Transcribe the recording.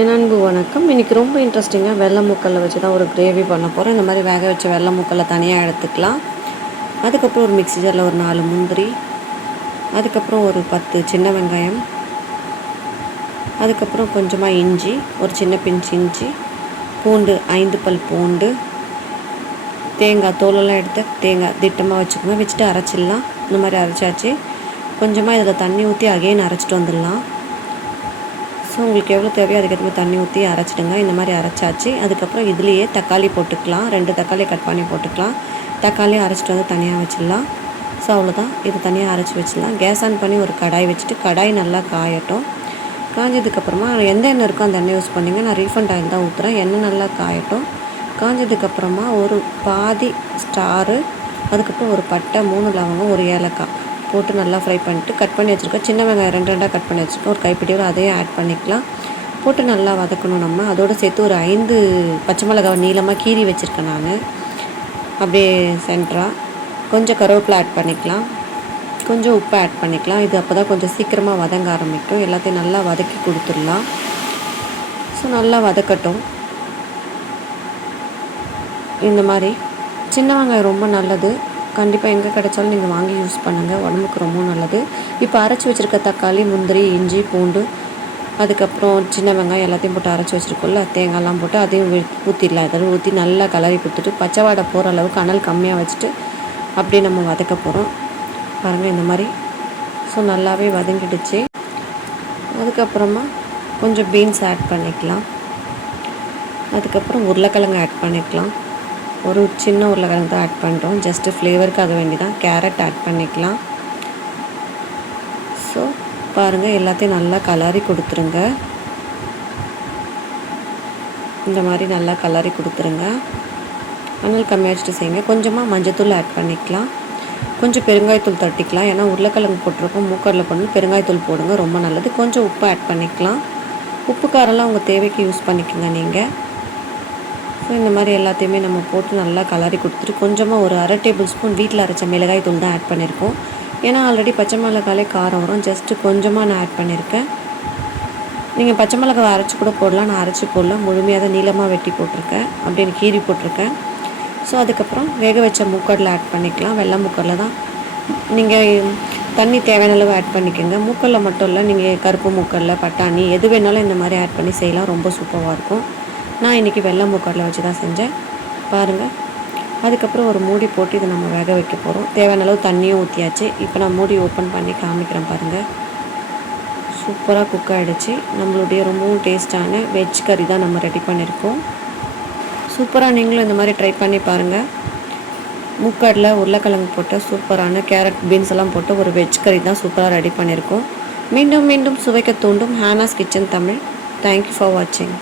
என் அன்பு வணக்கம். இன்றைக்கி ரொம்ப இன்ட்ரெஸ்டிங்காக வெள்ளை மூக்கல்ல வச்சு தான் ஒரு கிரேவி பண்ண போகிறோம். இந்த மாதிரி வேக வச்ச வெள்ளை மூக்கல்ல தனியாக எடுத்துக்கலாம். அதுக்கப்புறம் ஒரு மிக்ஸி ஜாரில் ஒரு 4 முந்திரி, அதுக்கப்புறம் ஒரு 10 சின்ன வெங்காயம், அதுக்கப்புறம் கொஞ்சமாக இஞ்சி, ஒரு சின்ன பிஞ்ச் இஞ்சி, பூண்டு 5 பல் பூண்டு, தேங்காய் தோலெல்லாம் எடுத்து தேங்காய் திட்டமாக வச்சுக்கோங்க. வச்சுட்டு அரைச்சிடலாம். இந்த மாதிரி அரைச்சாச்சு. கொஞ்சமாக இதில் தண்ணி ஊற்றி அகைன் அரைச்சிட்டு வந்துடலாம். ஸோ உங்களுக்கு எவ்வளோ தேவையோ அதுக்கேற்ற மாதிரி தண்ணி ஊற்றி அரைச்சிடுங்க. இந்த மாதிரி அரைச்சாச்சு. அதுக்கப்புறம் இதுலேயே தக்காளி போட்டுக்கலாம். 2 தக்காளி கட் பண்ணி போட்டுக்கலாம். தக்காளியை அரைச்சிட்டு வந்து தனியாக வச்சிடலாம். ஸோ அவ்வளோதான், இது தனியாக அரைச்சி வச்சிடலாம். கேஸ் ஆன் பண்ணி ஒரு கடாய் வச்சுட்டு கடாய் நல்லா காயட்டும். காஞ்சதுக்கப்புறமா எந்த எண்ணெய் இருக்கோ அந்த எண்ணெய் யூஸ் பண்ணிங்க. நான் ரீஃபண்ட் ஆயில் தான் ஊற்றுறேன். எண்ணெய் நல்லா காயட்டும். காஞ்சதுக்கப்புறமா ஒரு பாதி ஸ்டாரு, அதுக்கப்புறம் ஒரு பட்டை, 3 லவங்கம், ஒரு ஏலக்காய் போட்டு நல்லா ஃப்ரை பண்ணிவிட்டு கட் பண்ணி வச்சுருக்கோம். சின்ன வெங்காயம் 2 கட் பண்ணி வச்சுருக்கோம். ஒரு கைப்பிடியோடு அதையும் ஆட் பண்ணிக்கலாம். போட்டு நல்லா வதக்கணும். நம்ம அதோடு சேர்த்து ஒரு 5 பச்சை மிளகாவை நீளமாக கீறி வச்சுருக்கேன் நான், அப்படியே சென்டராக. கொஞ்சம் கருவேப்பிலை ஆட் பண்ணிக்கலாம். கொஞ்சம் உப்பு ஆட் பண்ணிக்கலாம். இது அப்போ தான் கொஞ்சம் சீக்கிரமாக வதங்க ஆரம்பிக்கும். எல்லாத்தையும் நல்லா வதக்கி கொடுத்துடலாம். ஸோ நல்லா வதக்கட்டும். இந்த மாதிரி சின்ன வெங்காயம் ரொம்ப நல்லது. கண்டிப்பாக எங்கே கிடைச்சாலும் நீங்கள் வாங்கி யூஸ் பண்ணுங்கள். உடம்புக்கு ரொம்ப நல்லது. இப்போ அரைச்சி வச்சுருக்க தக்காளி, முந்திரி, இஞ்சி, பூண்டு, அதுக்கப்புறம் சின்ன வெங்காயம் எல்லாத்தையும் போட்டு அரைச்சி வச்சுருக்கோம்ல, தேங்காய்லாம் போட்டு அதையும் ஊற்றிடலாம். இதெல்லாம் ஊற்றி நல்லா கலரி கொடுத்துட்டு பச்சை வாடை போகிற அளவுக்கு அனல் கம்மியாக வச்சுட்டு அப்படியே நம்ம வதக்க போகிறோம். பாருங்கள் இந்த மாதிரி. ஸோ நல்லாவே வதங்கிடுச்சு. அதுக்கப்புறமா கொஞ்சம் பீன்ஸ் ஆட் பண்ணிக்கலாம். அதுக்கப்புறம் உருளைக்கிழங்கு ஆட் பண்ணிக்கலாம். ஒரு சின்ன உருளைக்கிழங்கு தான் ஆட் பண்ணுறோம். ஜஸ்ட்டு ஃப்ளேவருக்காக வேண்டி தான். கேரட் ஆட் பண்ணிக்கலாம். ஸோ பாருங்கள், எல்லாத்தையும் நல்லா கலரி கொடுத்துருங்க. இந்த மாதிரி நல்லா கலரி கொடுத்துருங்க. அனல் கம்மியாக வச்சுட்டு செய்யுங்க. கொஞ்சமாக மஞ்சத்தூள் ஆட் பண்ணிக்கலாம். கொஞ்சம் பெருங்காயத்தூள் தட்டிக்கலாம். ஏன்னா உருளைக்கிழங்கு போட்டிருக்கோம், மூக்கரில் பண்ணி பெருங்காயத்தூள் போடுங்க, ரொம்ப நல்லது. கொஞ்சம் உப்பு ஆட் பண்ணிக்கலாம். உப்பு காரெல்லாம் உங்கள் தேவைக்கு யூஸ் பண்ணிக்கோங்க நீங்கள். ஸோ இந்த மாதிரி எல்லாத்தையுமே நம்ம போட்டு நல்லா கலரி கொடுத்துட்டு கொஞ்சமாக ஒரு 1/2 டேபிள் ஸ்பூன் வீட்டில் அரைச்ச மிளகாய் தூள் தான் ஆட் பண்ணியிருக்கோம். ஏன்னா ஆல்ரெடி பச்சை மிளகாலே காரம் வரும். ஜஸ்ட்டு கொஞ்சமாக நான் ஆட் பண்ணியிருக்கேன். நீங்கள் பச்சை மிளகாவை அரைச்சி கூட போடலாம். நான் அரைச்சி போடலாம், முழுமையாக தான் நீளமாக வெட்டி போட்டிருக்கேன், அப்படின்னு கீறி போட்டிருக்கேன். ஸோ அதுக்கப்புறம் வேக வச்ச மூக்கடலை ஆட் பண்ணிக்கலாம். வெள்ளை மூக்கடலை தான். நீங்கள் தண்ணி தேவையான அளவு ஆட் பண்ணிக்கோங்க. மூக்கடலை மட்டும் இல்லை, நீங்கள் கருப்பு மூக்கடலை, பட்டாணி எது வேணாலும் இந்த மாதிரி ஆட் பண்ணி செய்யலாம். ரொம்ப சூப்பராக இருக்கும். நான் இன்றைக்கி வெள்ளை மூக்கடலை வச்சு தான் செஞ்சேன். பாருங்கள். அதுக்கப்புறம் ஒரு மூடி போட்டு இதை நம்ம வேக வைக்க போகிறோம். தேவையான அளவு தண்ணியும் ஊற்றியாச்சு. இப்போ நான் மூடி ஓப்பன் பண்ணி காமிக்கிறேன் பாருங்கள். சூப்பராக குக் ஆகிடுச்சு. நம்மளுடைய ரொம்பவும் டேஸ்ட்டான வெஜ் கறி தான் நம்ம ரெடி பண்ணியிருக்கோம். சூப்பராக நீங்களும் இந்த மாதிரி ட்ரை பண்ணி பாருங்கள். மூக்கடலை, உருளைக்கிழங்கு போட்டு சூப்பரான கேரட், பீன்ஸ் எல்லாம் போட்டு ஒரு வெஜ் கறி தான் சூப்பராக ரெடி பண்ணியிருக்கோம். மீண்டும் மீண்டும் சுவைக்க தூண்டும் ஹானாஸ் கிச்சன் தமிழ். தேங்க்யூ ஃபார் வாட்சிங்.